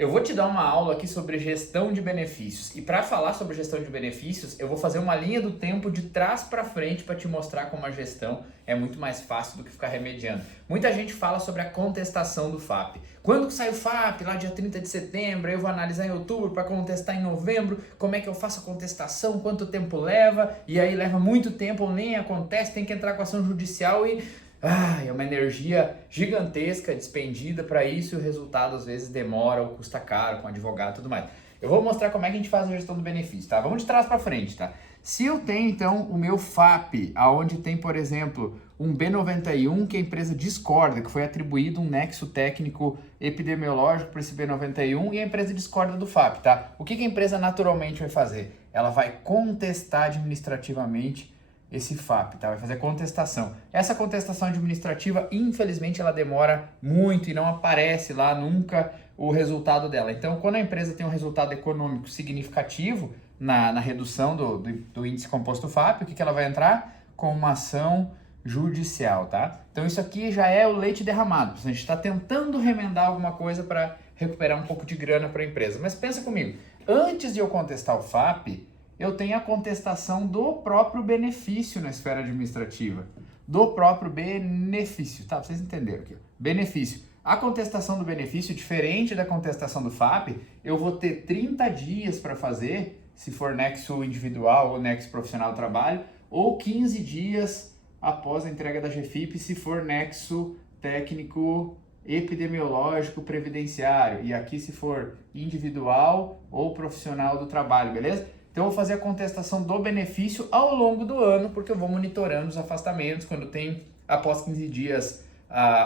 Eu vou te dar uma aula aqui sobre gestão de benefícios. E para falar sobre gestão de benefícios, eu vou fazer uma linha do tempo de trás para frente para te mostrar como a gestão é muito mais fácil do que ficar remediando. Muita gente fala sobre a contestação do FAP. Quando sai o FAP, lá dia 30 de setembro, eu vou analisar em outubro para contestar em novembro, como é que eu faço a contestação, quanto tempo leva, e aí leva muito tempo ou nem acontece, tem que entrar com ação judicial e... é uma energia gigantesca despendida para isso e o resultado às vezes demora ou custa caro com advogado e tudo mais. Eu vou mostrar como é que a gente faz a gestão do benefício, tá? Vamos de trás para frente, tá? Se eu tenho então o meu FAP, aonde tem, por exemplo, um B91 que a empresa discorda, que foi atribuído um nexo técnico epidemiológico para esse B91 e a empresa discorda do FAP, tá? O que a empresa naturalmente vai fazer? Ela vai contestar administrativamente esse FAP, tá? Vai fazer contestação. Essa contestação administrativa, infelizmente, ela demora muito e não aparece lá nunca o resultado dela. Então, quando a empresa tem um resultado econômico significativo na redução do índice composto FAP, o que ela vai entrar? Com uma ação judicial, tá? Então, isso aqui já é o leite derramado. A gente está tentando remendar alguma coisa para recuperar um pouco de grana para a empresa. Mas pensa comigo, antes de eu contestar o FAP, eu tenho a contestação do próprio benefício na esfera administrativa. Do próprio benefício, tá? Pra vocês entenderam aqui. Benefício. A contestação do benefício, diferente da contestação do FAP, eu vou ter 30 dias para fazer, se for nexo individual ou nexo profissional do trabalho, ou 15 dias após a entrega da GFIP, se for nexo técnico epidemiológico previdenciário. E aqui se for individual ou profissional do trabalho, beleza? Então, eu vou fazer a contestação do benefício ao longo do ano, porque eu vou monitorando os afastamentos. Quando tem, após 15 dias,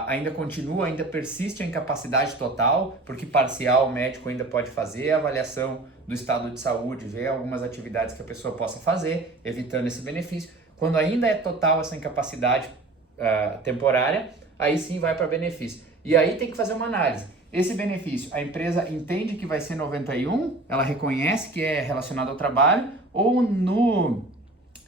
ainda continua, ainda persiste a incapacidade total, porque parcial o médico ainda pode fazer a avaliação do estado de saúde, ver algumas atividades que a pessoa possa fazer, evitando esse benefício. Quando ainda é total essa incapacidade temporária, aí sim vai para benefício. E aí tem que fazer uma análise. Esse benefício, a empresa entende que vai ser 91, ela reconhece que é relacionado ao trabalho, ou no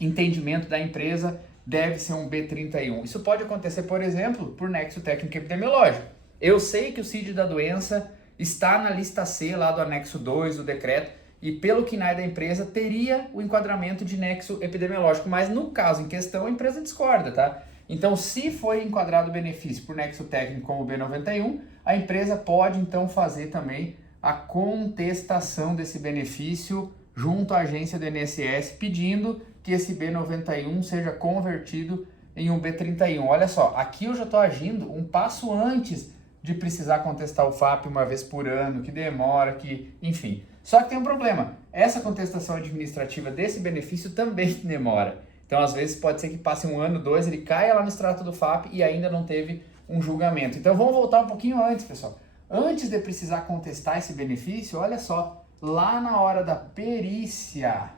entendimento da empresa deve ser um B31. Isso pode acontecer, por exemplo, por nexo técnico epidemiológico. Eu sei que o CID da doença está na lista C lá do anexo 2 do decreto e pelo KNAI da empresa teria o enquadramento de nexo epidemiológico, mas no caso em questão a empresa discorda, tá? Então, se foi enquadrado o benefício por nexo técnico como o B91, a empresa pode então fazer também a contestação desse benefício junto à agência do INSS, pedindo que esse B91 seja convertido em um B31. Olha só, aqui eu já estou agindo um passo antes de precisar contestar o FAP uma vez por ano, que demora, enfim. Só que tem um problema, essa contestação administrativa desse benefício também demora. Então, às vezes, pode ser que passe 1 ano, 2, ele caia lá no extrato do FAP e ainda não teve um julgamento. Então, vamos voltar um pouquinho antes, pessoal. Antes de precisar contestar esse benefício, olha só, lá na hora da perícia,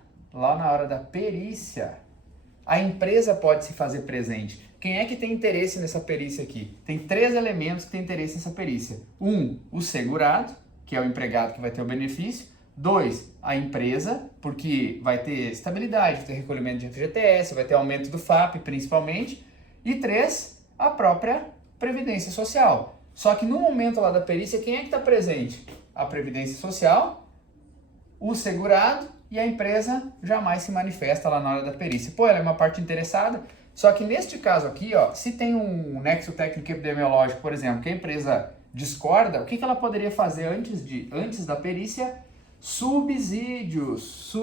a empresa pode se fazer presente. Quem é que tem interesse nessa perícia aqui? Tem 3 elementos que têm interesse nessa perícia. 1, o segurado, que é o empregado que vai ter o benefício. 2, a empresa, porque vai ter estabilidade, vai ter recolhimento de FGTS, vai ter aumento do FAP principalmente. E 3, a própria Previdência Social. Só que no momento lá da perícia, quem é que está presente? A Previdência Social, o segurado e a empresa jamais se manifesta lá na hora da perícia. Pô, ela é uma parte interessada, só que neste caso aqui, ó, se tem um nexo técnico epidemiológico, por exemplo, que a empresa discorda, o que ela poderia fazer antes da perícia? Subsídios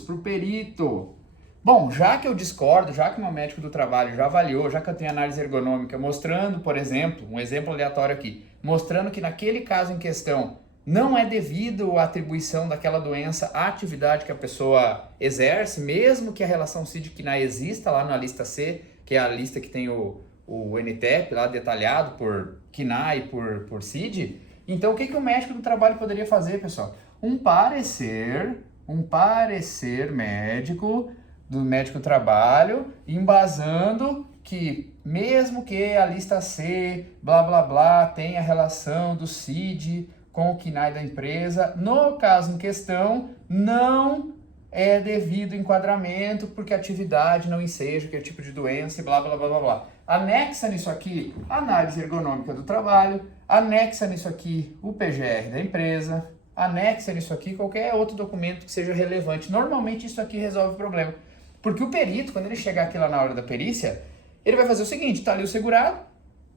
para o perito. Bom, já que eu discordo, já que o meu médico do trabalho já avaliou, já que eu tenho análise ergonômica mostrando, por exemplo, um exemplo aleatório aqui, mostrando que naquele caso em questão não é devido à atribuição daquela doença à atividade que a pessoa exerce, mesmo que a relação CID-CNAE exista lá na lista C, que é a lista que tem o NTEP lá detalhado por CNAE e por CID. Então, o que o médico do trabalho poderia fazer, pessoal? Um parecer médico do médico do trabalho, embasando que mesmo que a lista C, blá, blá, blá, tenha relação do CID com o KNAI da empresa, no caso em questão, não é devido enquadramento porque a atividade não enseja que é tipo de doença e blá, blá, blá, blá, blá. Anexa nisso aqui a análise ergonômica do trabalho, anexa nisso aqui o PGR da empresa, anexa nisso aqui qualquer outro documento que seja relevante. Normalmente isso aqui resolve o problema. Porque o perito, quando ele chegar aqui lá na hora da perícia, ele vai fazer o seguinte, tá ali o segurado,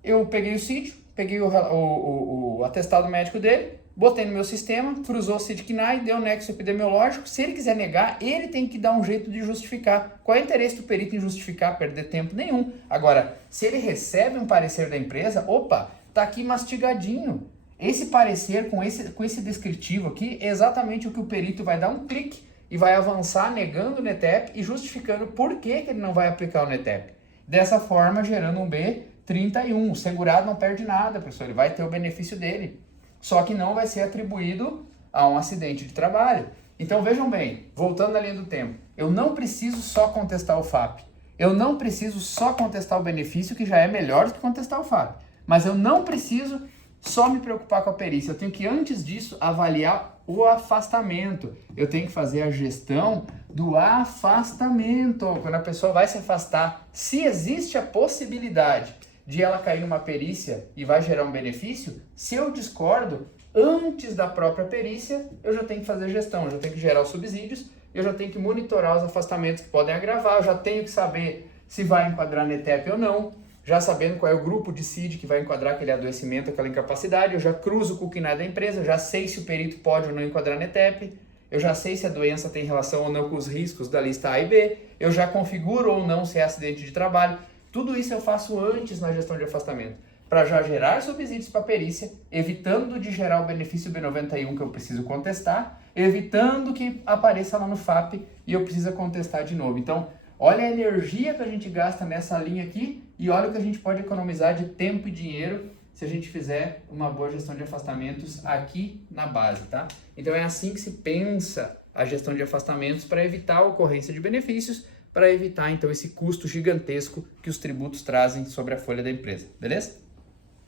eu peguei o sítio, peguei o atestado médico dele, botei no meu sistema, cruzou o CID-CNAE, deu nexo epidemiológico. Se ele quiser negar, ele tem que dar um jeito de justificar. Qual é o interesse do perito em justificar, perder tempo? Nenhum. Agora, se ele recebe um parecer da empresa, opa, tá aqui mastigadinho. Esse parecer com esse descritivo aqui é exatamente o que o perito vai dar um clique e vai avançar negando o NETEP e justificando por que ele não vai aplicar o NETEP. Dessa forma, gerando um B31. O segurado não perde nada, professor, ele vai ter o benefício dele. Só que não vai ser atribuído a um acidente de trabalho. Então vejam bem, voltando na linha do tempo, eu não preciso só contestar o FAP. Eu não preciso só contestar o benefício, que já é melhor do que contestar o FAP. Mas eu não preciso só me preocupar com a perícia. Eu tenho que, antes disso, avaliar o afastamento. Eu tenho que fazer a gestão do afastamento. Quando a pessoa vai se afastar, se existe a possibilidade de ela cair numa perícia e vai gerar um benefício, se eu discordo, antes da própria perícia, eu já tenho que fazer gestão, eu já tenho que gerar os subsídios, eu já tenho que monitorar os afastamentos que podem agravar, eu já tenho que saber se vai enquadrar NETEP ou não, já sabendo qual é o grupo de CID que vai enquadrar aquele adoecimento, aquela incapacidade, eu já cruzo com o CNAE da empresa, eu já sei se o perito pode ou não enquadrar NETEP, eu já sei se a doença tem relação ou não com os riscos da lista A e B, eu já configuro ou não se é acidente de trabalho. Tudo isso eu faço antes na gestão de afastamento, para já gerar subsídios para a perícia, evitando de gerar o benefício B91 que eu preciso contestar, evitando que apareça lá no FAP e eu preciso contestar de novo. Então, olha a energia que a gente gasta nessa linha aqui e olha o que a gente pode economizar de tempo e dinheiro se a gente fizer uma boa gestão de afastamentos aqui na base, tá? Então é assim que se pensa a gestão de afastamentos para evitar a ocorrência de benefícios, para evitar então esse custo gigantesco que os tributos trazem sobre a folha da empresa, beleza?